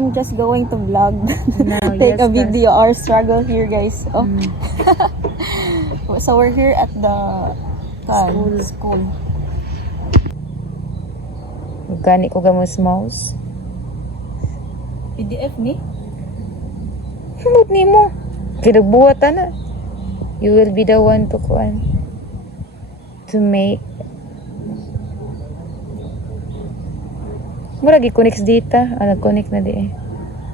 I'm just going to vlog. No, Take yes, a video our struggle here, guys. Oh. So we're here at the school. Gani ko gamos mouse. PDF ni? Himot ni mo. Kinagbuhatan na. You will be the one to kuan. To make. Mura gi-connect data. Nag-connect na di eh.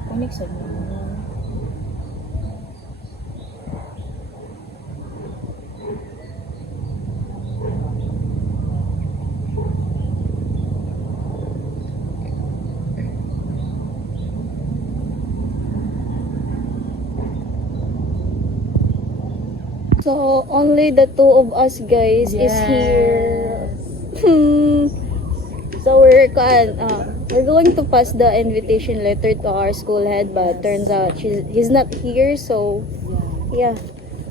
Connect sa So, only the two of us guys is here. So, we're going to pass the invitation letter to our school head, but turns out he's not here. So, yeah.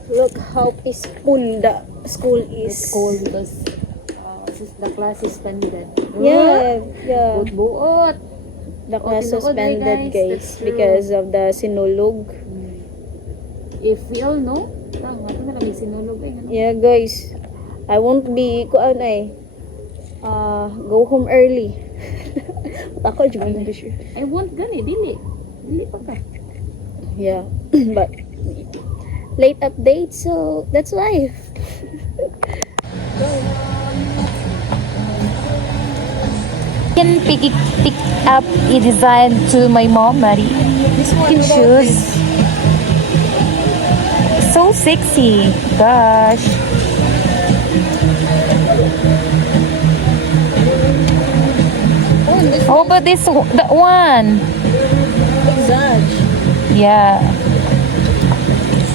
Look how peaceful the school is. Because the class is suspended. Yeah, yeah. Buot. The class Tinuod, suspended, guys. guys, That's true. because of the sinulog. If we all know, ito na lang may sinulog eh. Ano? Yeah, guys. I won't be, go home early. Ako, dyan mo siya. I want gani, dili. Dili pa ka. Yeah, but late update, so that's life. Can pick up a design to my mom, Mari. Can choose. So sexy. Gosh. How about that one? Exage. Yeah.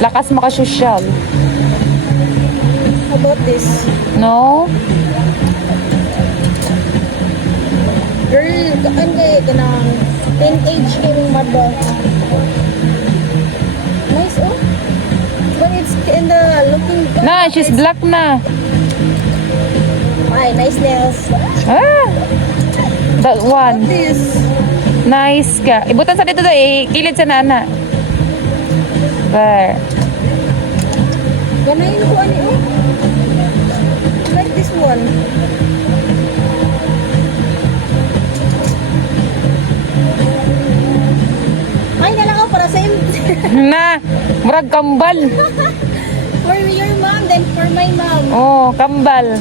Lakas makasosyal. How about this? No? Girl, kanang teenage gaming mother. Nice, oh. But it's in the looking. Na, she's black na. Ay, nice nails. Ah! That one. This. Nice ka. Ibutan sa dito to, kilid sa nana. There. Ganayin ko ano, oh. Like this one. Ay, nalang ako para sa'yo. Na, murag kambal. For your mom, then for my mom. Oh, kambal.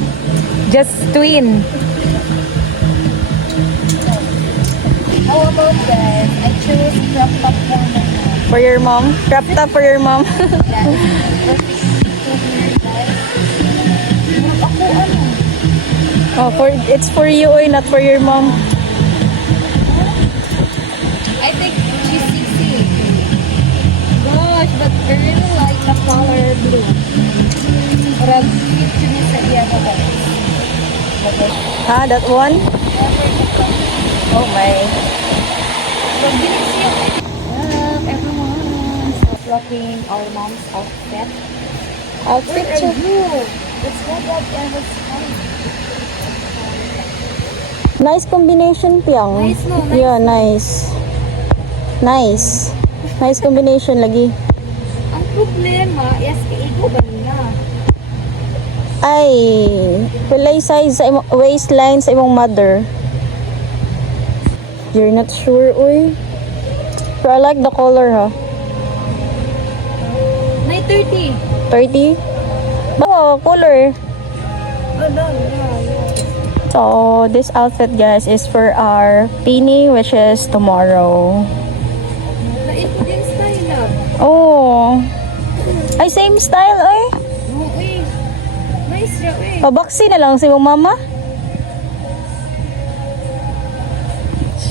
Just twin. How about that? I chose crop top for my mom. For your mom? Crop top for your mom? Oh, it's for you, not for your mom. I think she's 60. Gosh, but I really like the color blue. Parang cute yun sa iya ko ba? Ah, that one? Oh my. Everyone. Rocking our mom's outfit. Outfit siya. It's what I was fine. Nice combination, Piang. Nice, no? Nice. Yeah, nice. Nice. Nice combination lagi. Ang problema, yes, kaigo ba nila? Ay, walay size sa imong waistline sa imong mother. You're not sure, uy. Pero I like the color, ha. 9:30. 30? Bawa, color. Oh, no, yeah. So, this outfit, guys, is for our Pini, which is tomorrow. Na-input yung style na. Oh. Ay, same style, eh. Oo, eh. Nice siya, eh. Pabaksi na lang si mong mama.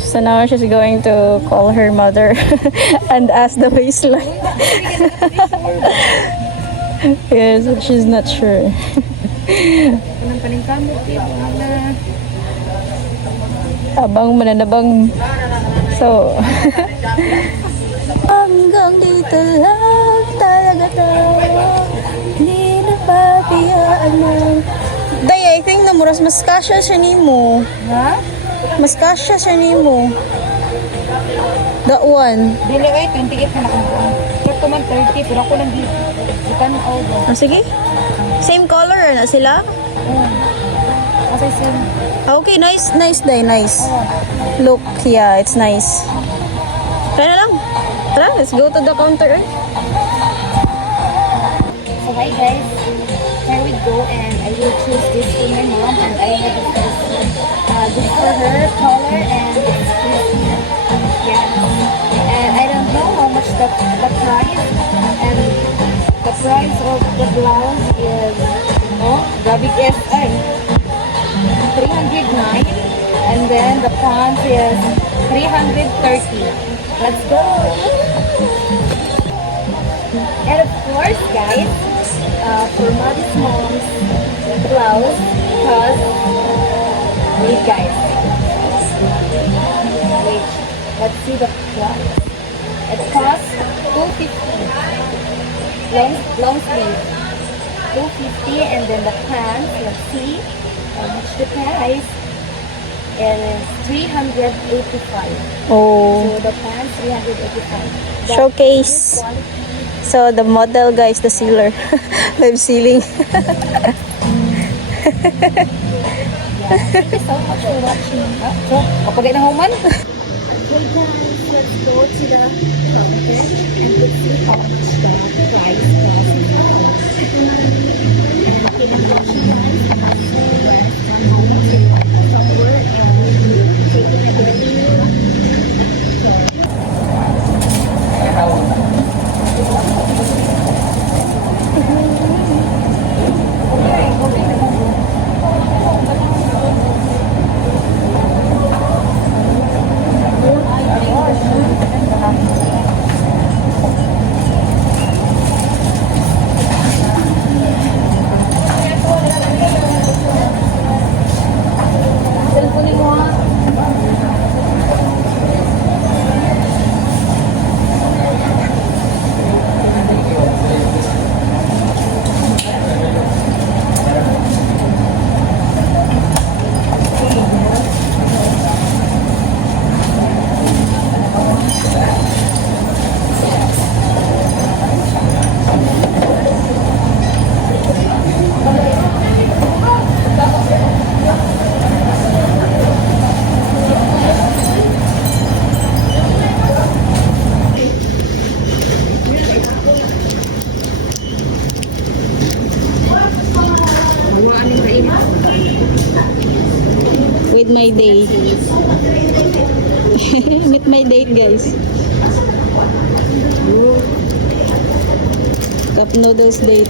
So now she's going to call her mother and ask the waistline. Yes, she's not sure. Anong paningkamot, eh. Wala. Abang mananabang. So, hanggang dito lang talaga to. Hindi na papiyaan mo. Day, I think na muras mas kasya siya ni mo. Ha? Mas kasya siya ni mo. That one. Dili ay 28 na nakuha. Check ko man 30 pero ako lang dito. Ikan all go. Ah, sige. Same color na sila? Oh. Kasi sin. Okay, nice, nice day, nice. Oh. Look, yeah, it's nice. Tara na lang. Tara, let's go to the counter. Eh. So hi guys, here we go and I will choose this for my mom and I have this good for her color and it's crispy. Yeah. And I don't know how much the price and the price of the blouse is the big SI 309 and then the pants is 330. Let's go. And of course, guys, for Maddie's mom's blouse, because, wait guys, wait, let's see the price. It costs $250, long sleeve, $250, and then the pants, let's see how much the price, is $385. Oh, So the pants, $385. The showcase. quality. So, the model, guys, the sealer. Live sealing. Yeah, thank you so much for watching. So, kapag na human. Okay guys, let's go to the counter and let's see how much the price costs. And I can watch you guys where how much it costs somewhere and taking everything. Cellphone mo ha. With my date. Meet my date, guys. Cup noodles date.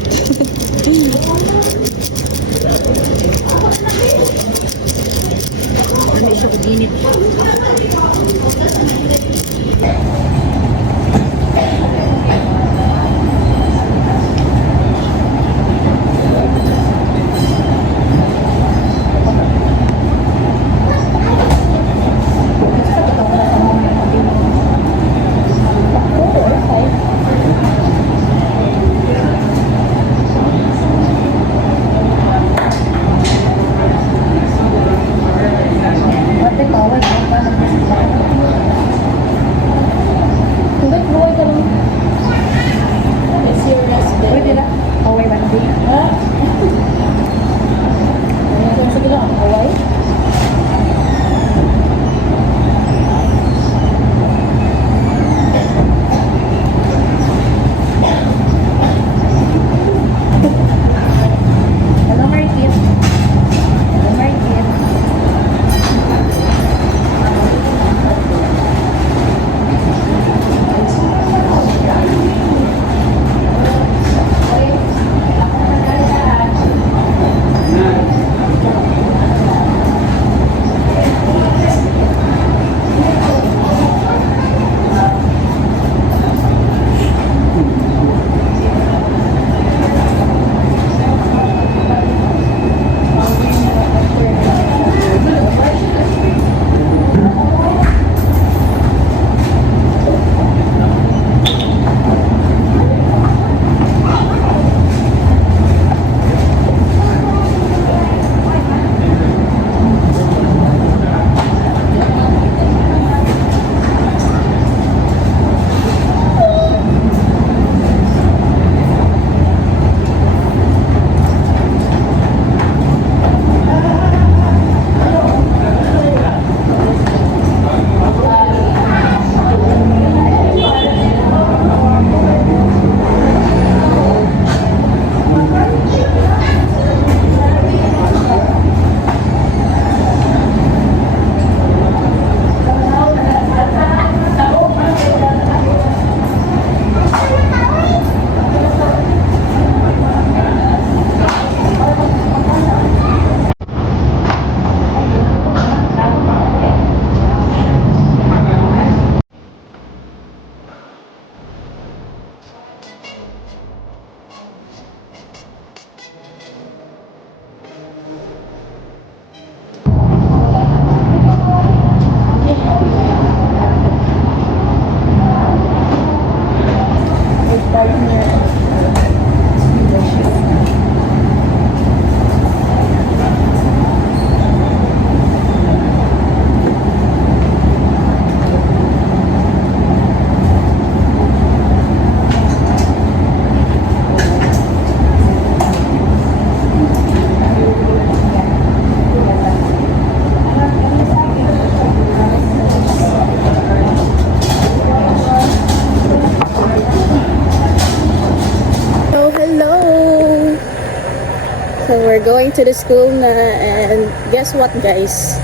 we're going to the school na, and guess what, guys?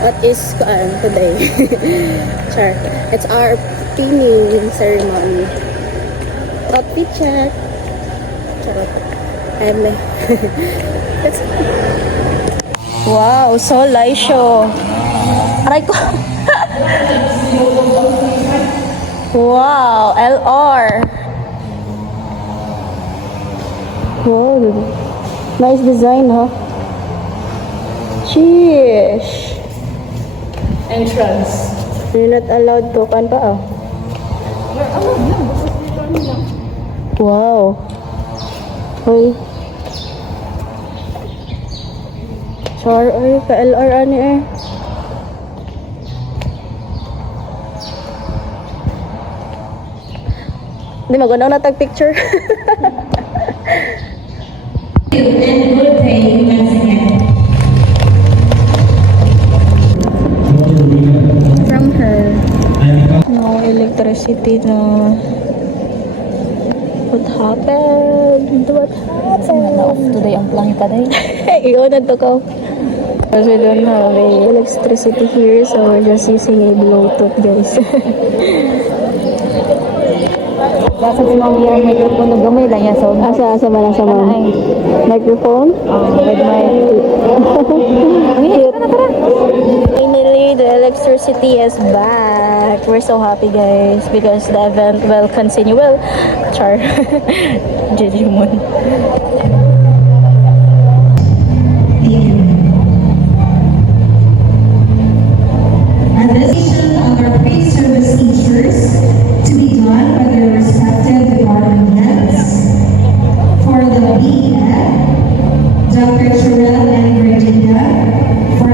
What is today? Sure. It's our pinning ceremony. Outfit check. Charot. And let's wow, so laisyo. Aray ko. Wow, LR. Wow, nice design, huh? Sheesh. Entrance. You're not allowed to kan pa, ah. Wow. Hoy. Char, ay, ka-LR ani eh. Di maganda na tag picture. And good day once again. From her. No electricity na. What happened? What happened? Na-off today ang plangita day. Iyon na to ko. Because we don't have a electricity here, so we're just using a Bluetooth, guys. Basta din ang yung microphone na gamay lang yan. So, Asa ba lang sa ma'am? Ay. Microphone? with my... Finally, the electricity is back. We're so happy, guys, because the event will continue. Well, char. Jejimon. And this is of our pre-service teachers to be done by their respective department heads. For the BEd, Dr. Cherelle and Virginia. For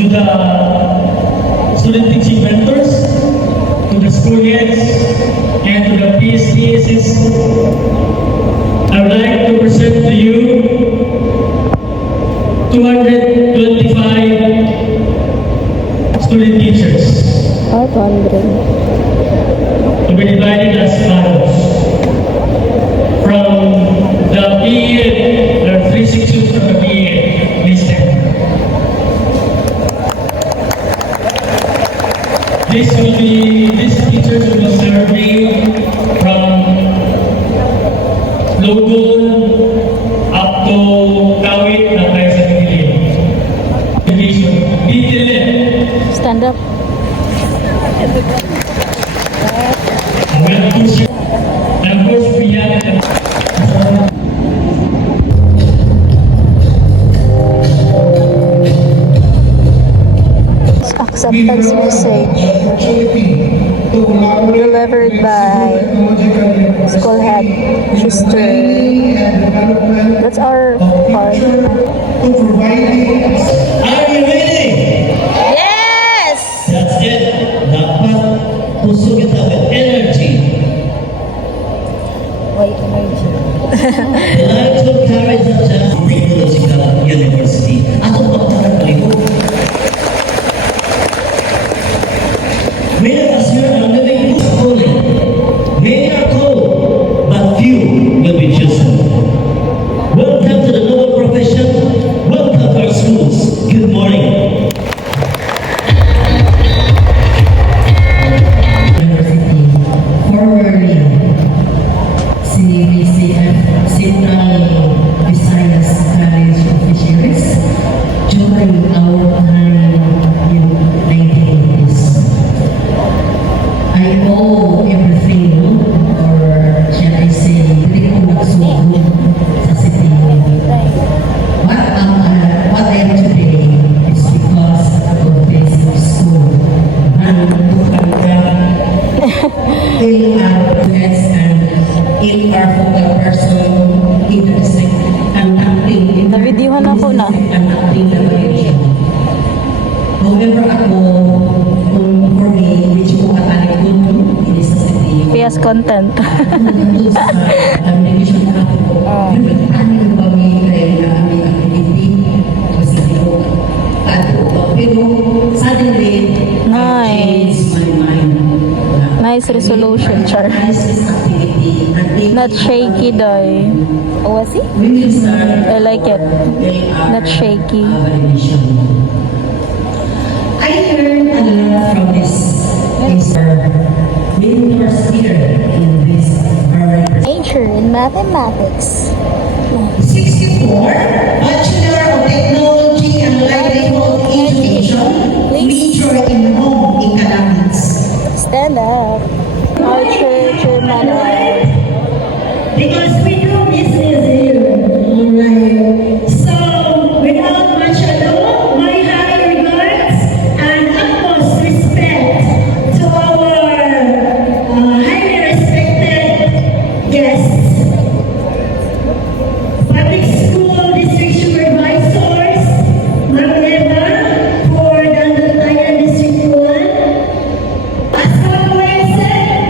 to the student teaching mentors, to the school heads, and to the PSTSs, I would like to present to you 225 student teachers 500. to be divided as follows. From the BEd, there are 3 sections from the BEd listed. These teachers will be serving from Lugol up to Kawit na tayo sa Pilipinas. Division. Detail. Stand up. And of course, we have Acceptance message delivered by school head sister. That's our part. Are you ready? Yes! That's it. Dapat puso kita with energy. White energy. The lives of courage and just Technological University. Atong pagtarang palihog. Many of us here are living this calling. Many are called, but few will be chosen. Welcome to the noble profession. Welcome to our schools. Good morning. University, formerly Central Visayas College of Fisheries, during our time in 1980s. I owe everything, or shall I say, hindi ko nagsugod sa city. What I am today is because of basic school. And LR plans and LR focal person in the district and acting in the Na-videohan ako na. and acting the violation. However, ako, for me, medyo ko katanik doon, hindi sa city. PS content. Nandun sa division na ako ko. Pero ano ba may kaya na aming activity? Kasi ko, pero suddenly, I Nice. changed my mind. Nice resolution, Char. Organize this activity Not shaky, Dai. Oh, was it? We will start I like it. with our Not shaky. validation. I learned a lot from this mentors here in this our Nature and mathematics. 64, Bachelor of Technology and Livelihood Education, major in Home Economics. Stand up. Our church or manual. Because we do business here. Alright. So, without much ado, my high regards and utmost respect to our highly respected guests. Public School District Supervisors, Ma'am Eva, for the Andaltayan District 1. As Kakuya said,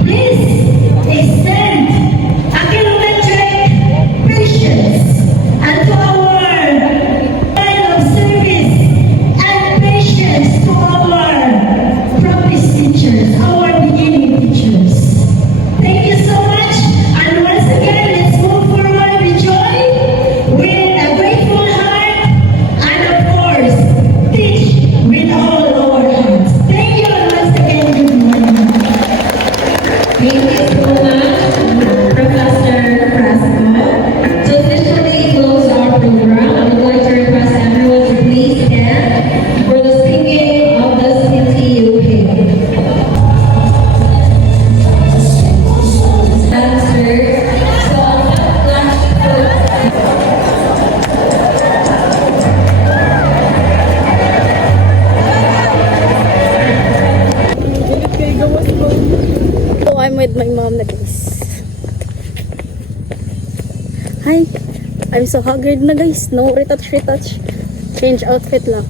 please extend a kilometric patience and to our line of service and patience to our practice teachers, our beginning teachers. Thank you so much, and once again, let's move forward with joy, with a grateful heart, and of course, teach with all our hearts. Thank you, and once again, good morning. Thank you so much, Professor Frasco. To officially close our program, I would like to request everyone to please stand for the singing of the CTU hymn. Dancers, so So I'm with my mom na guys. Hi. I'm so haggard na guys. No retouch. Change outfit lang.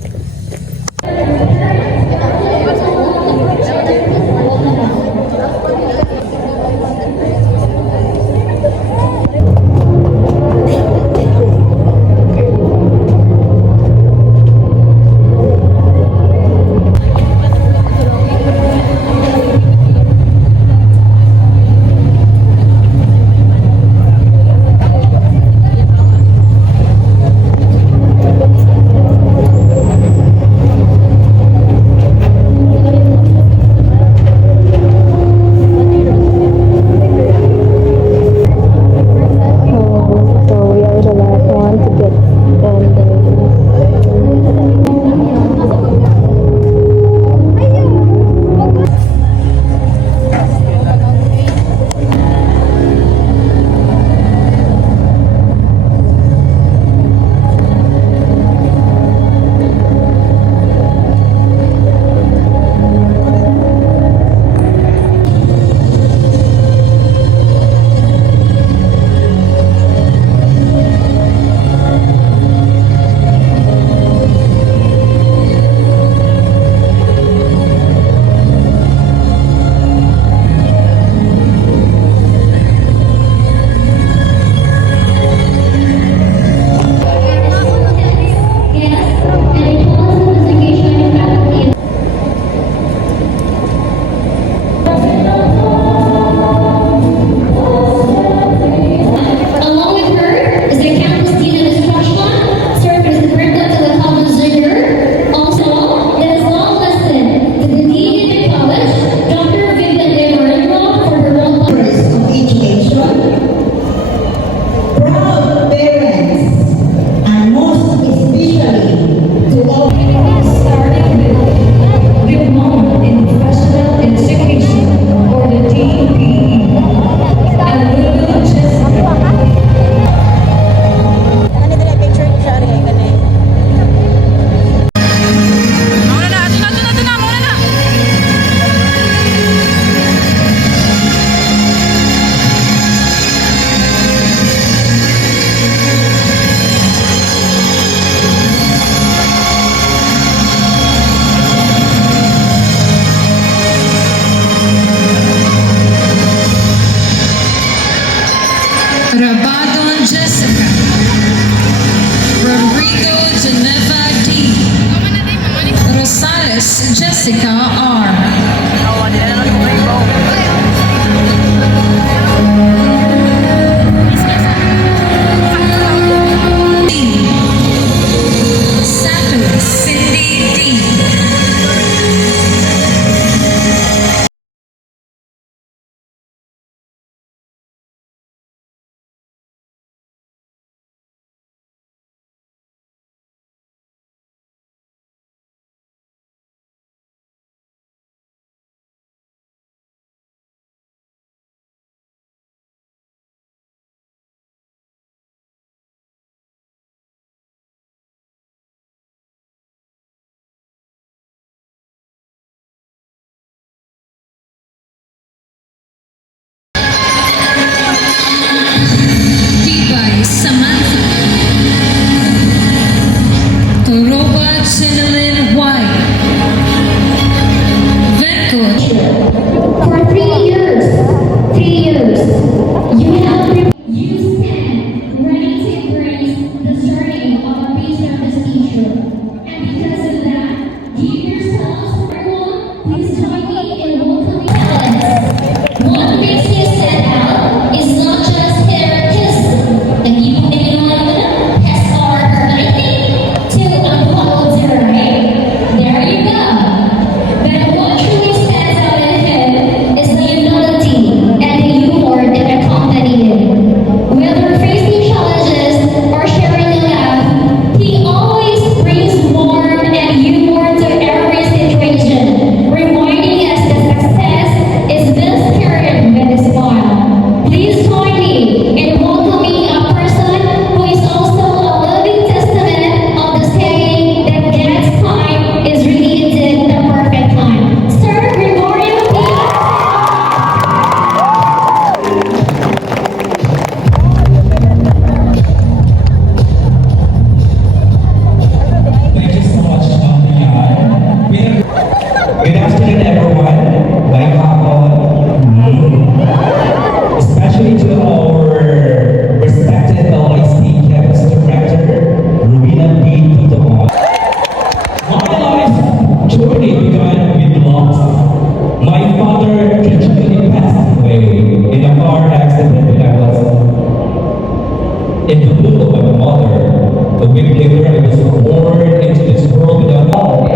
week later, I was born into this world without all.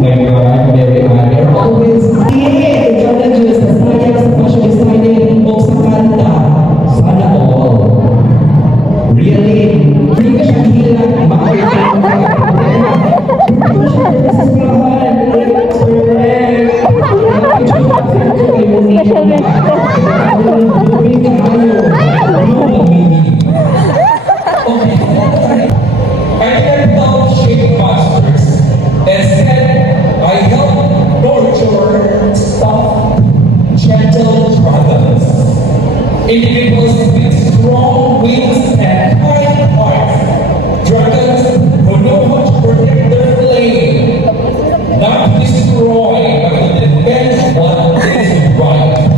My God, Mary Ann are always The challenges na sayang sa fashion designing o sa kanta. Sana all. Really? Hindi ka siya hila. I can help shape masters. Instead, I help nurture soft, gentle dragons. Individuals with strong wings and kind hearts. Dragons who know how to protect their flame. Not to destroy, but to defend what is right.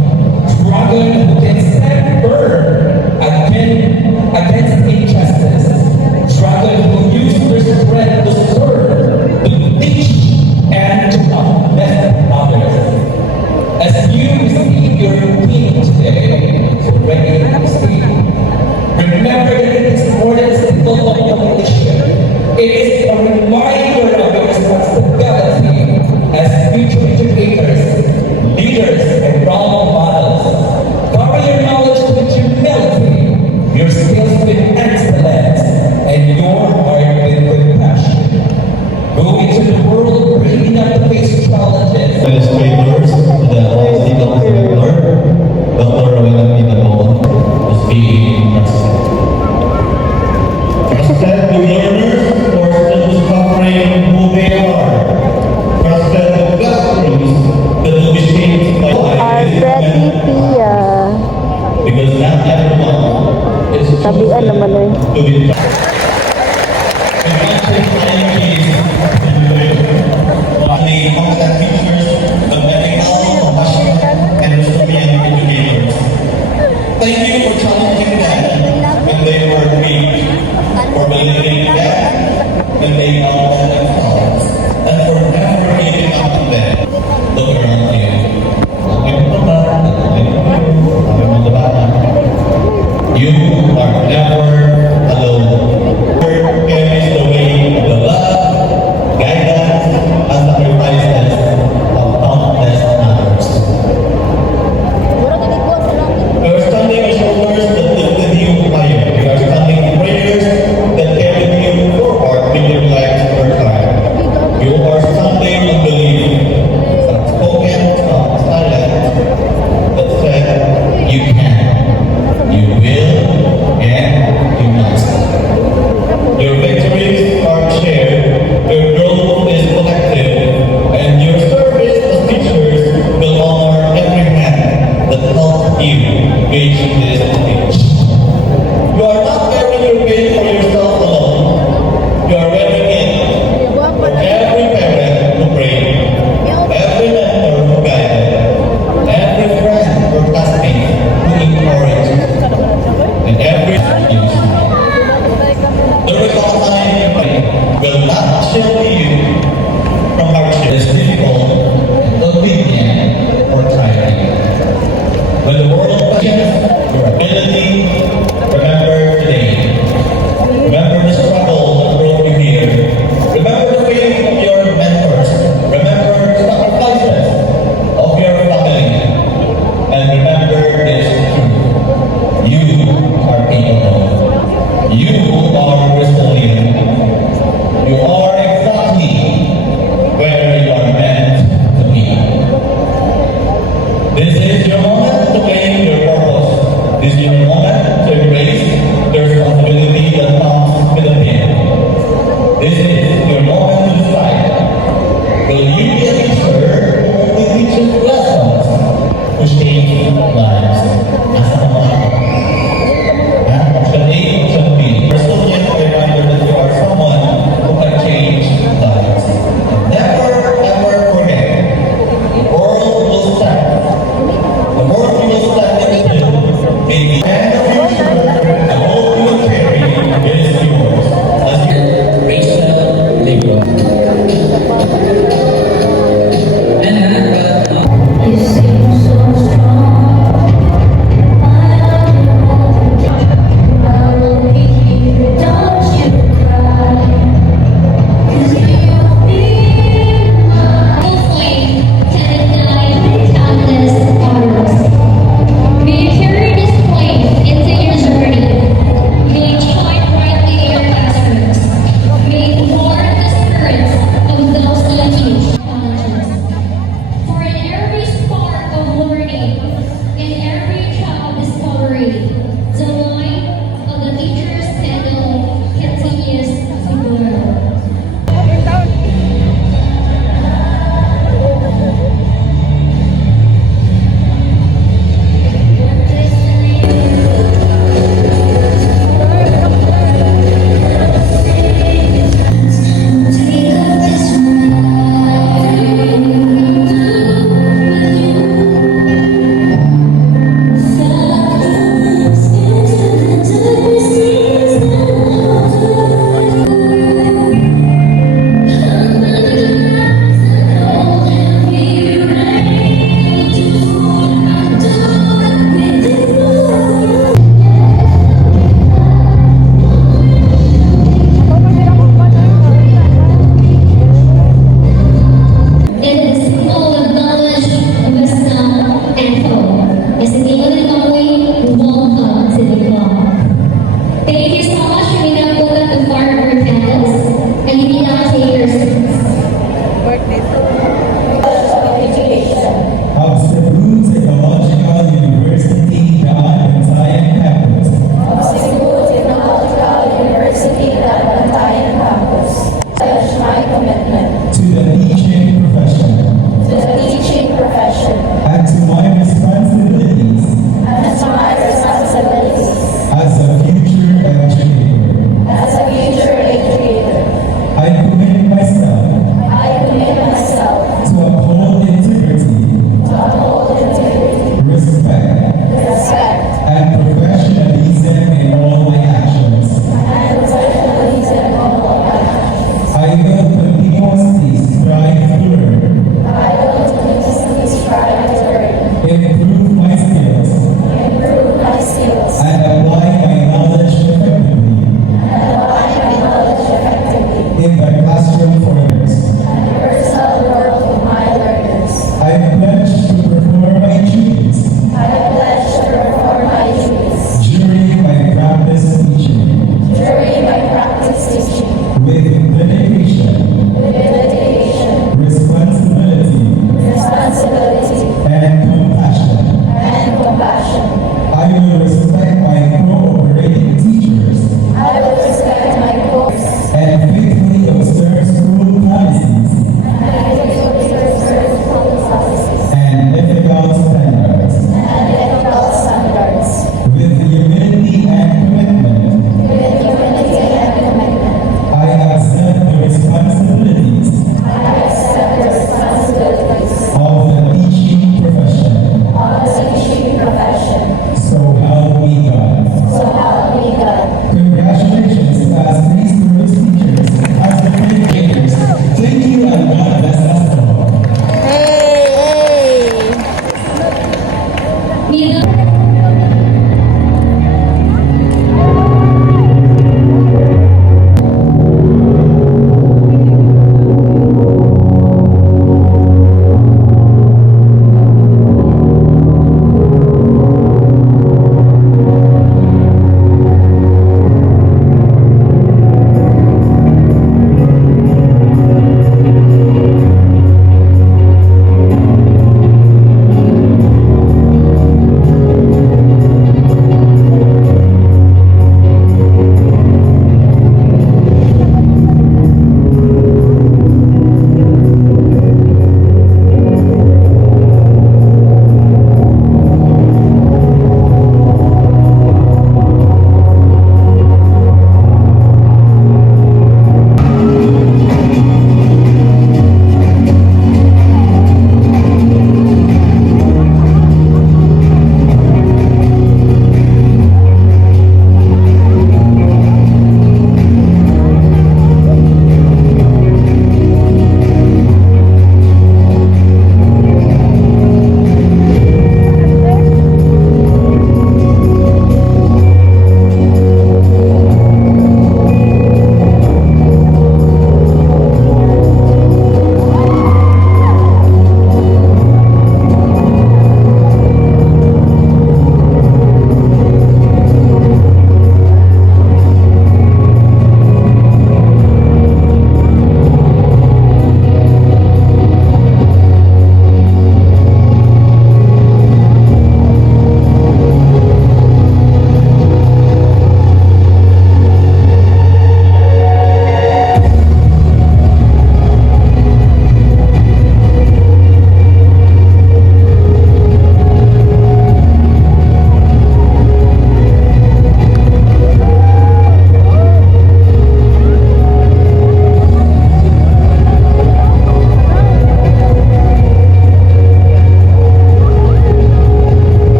Dragon who can stand firm against injustice. Dragon who use their strength to serve, to teach, and to uplift others. As you receive your king today, ready to receive. Remember that it is more than a symbol of your mission. It is a reminder of your responsibility as future educators, leaders, and role models. Cover your knowledge with humility, your skills with excellence, and your heart with compassion. Go into the world brave enough to face challenges. Administrators, the Policy Council Director, Dr. Rowan Pinabon, was being president. Trusted to learners for students discovering who they are. Trusted to classrooms that will be shaped by Already Pia. because not everyone is Tabian naman eh. to be trusted. The competent teachers, the medical, compassionate, and resilient educators. Thank you for challenging them when they were weak, for believing them when they doubted themselves, and for never giving up on them. Look around you. You are never alone. Carries the weight of the love, guidance, and sacrifices of countless others. You are standing on shoulders that lifted you higher. You are standing in prayers that carried you forward when your legs were tired. You are standing on belief, unspoken, silent, that said, you can, you will, and you must. Your victories are shared, your growth is collective, and your service as teachers will honor every hand that helped you reach this stage. You are not wearing your pain for yourself alone. You are wearing it for every parent who prayed, every mentor who guided, every friend or classmate who encouraged, and every youth. The result will not shield you from hardship. It's difficult, obedient, or tiring. When the world questions your ability, remember today. Remember the struggle that brought you here. Remember the faith of your mentors. Remember the sacrifices of your family. And remember this truth. You are capable. You are resilient. You are exactly where you are meant to be. This is your moment to claim your purpose. This is your moment to embrace the responsibility that comes with a pain. This is your moment to decide. Will you be a teacher who teaches lessons to shape lives? As a mother. Option A, option B. Resilient reminder that you are someone who can change lives. Never ever forget. The world will stand. The world will stand in still, baby. And the future, the hope you will carry is yours. As you Rachel Libro. You seem so strong. I will be here without you. joy in every child discovery. The light of the teacher's candle continues to burn.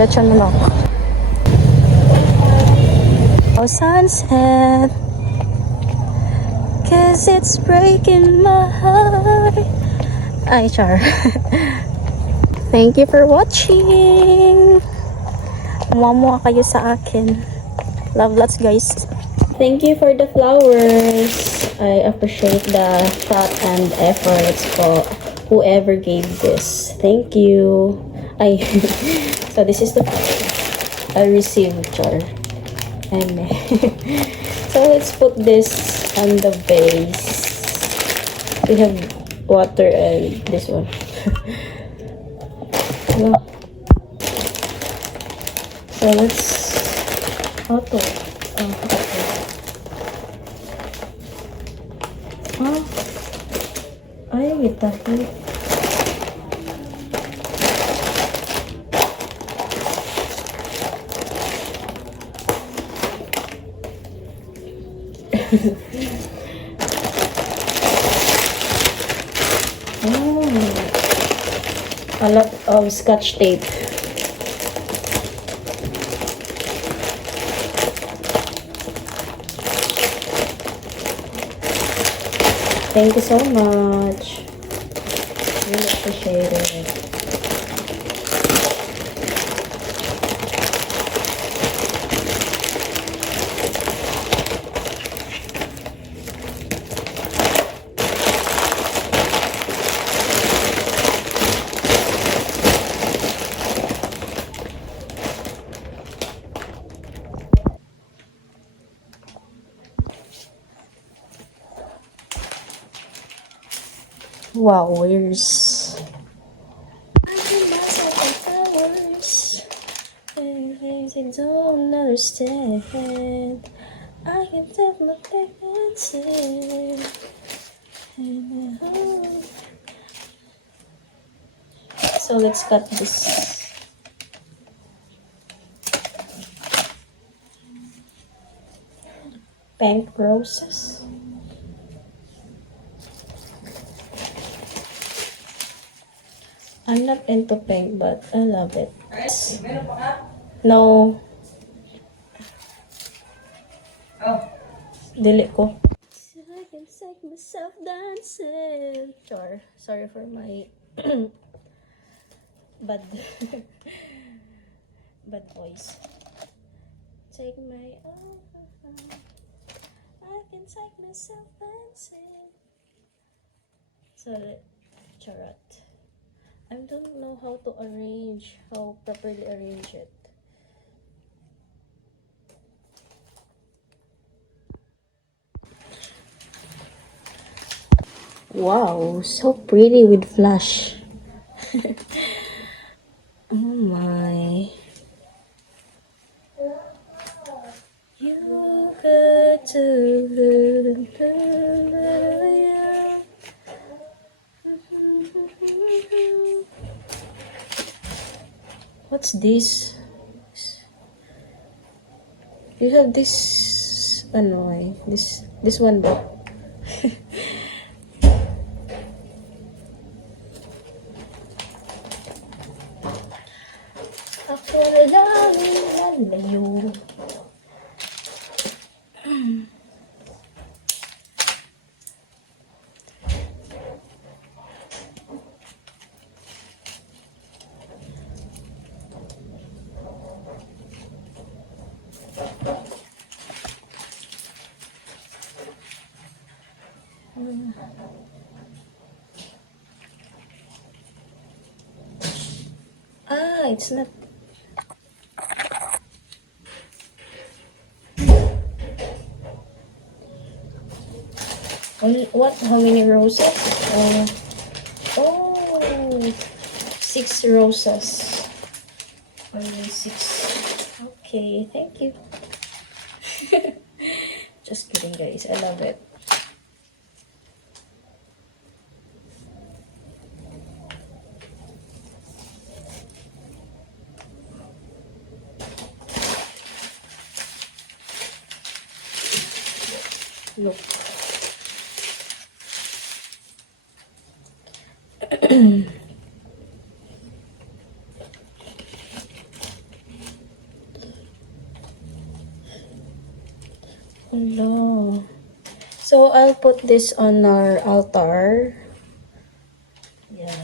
lechon manok. Oh, sunset. 'Cause it's breaking my heart. Ay, char. Thank you for watching. Muwa kayo sa akin. Love lots, guys. Thank you for the flowers. I appreciate the thought and efforts for whoever gave this. Thank you. Ay, so this is the I received, char. And so let's put this on the base. We have water and this one. Yeah. So let's auto. Oh, okay. Ay, itahi. A lot of scotch tape. Thank you so much. Really appreciate it. Wow, where's I don't understand. I can tell nothing answer. So let's cut this. Pink roses. I'm not into pink, but I love it. No. Oh. Dili ko. So I can take myself dancing. Sure. Sorry for my bad bad voice. Take my I can take myself dancing. So charot. I don't know how to properly arrange it. Wow, so pretty with flash. Oh my. You got to What's this? You have this this one ba? Ako na lang lalayo. It's not. What? How many roses? Oh, 6 roses. Only 6. Okay, thank you. Just kidding, guys. I love it. Look. Hello. So I'll put this on our altar. Yeah.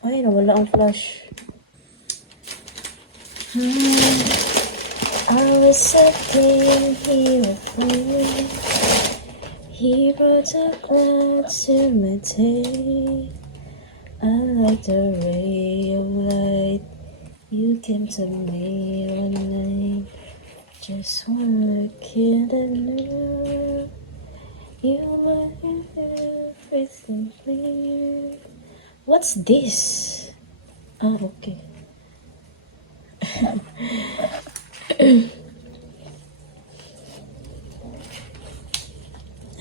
Ay, nawala ang flash. I was sitting here for you. He brought a clouds to my day. I like the ray of light. You came to me one night. Just one look in the mirror. You were everything clear. What's this? Ah, okay.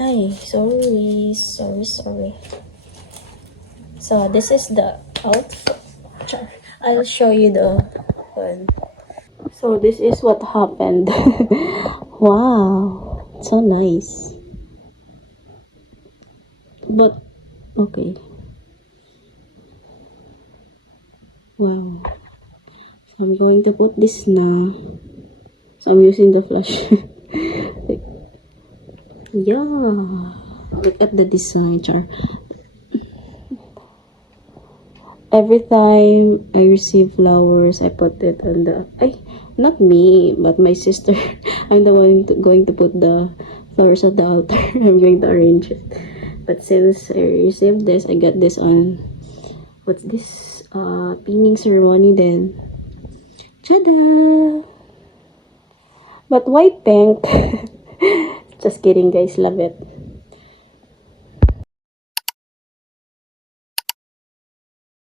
Ay, sorry. So this is the outfit. I'll show you the one. So this is what happened. Wow, so nice. But okay. Wow. So I'm going to put this now. So I'm using the flash. Yeah. Look at the design, char. Every time I receive flowers, I put it on the... not me, but my sister. I'm the one going to put the flowers at the altar. I'm going to arrange it. But since I received this, I got this on... What's this? Pinning ceremony then. Tada! But why pink? Just kidding, guys. Love it.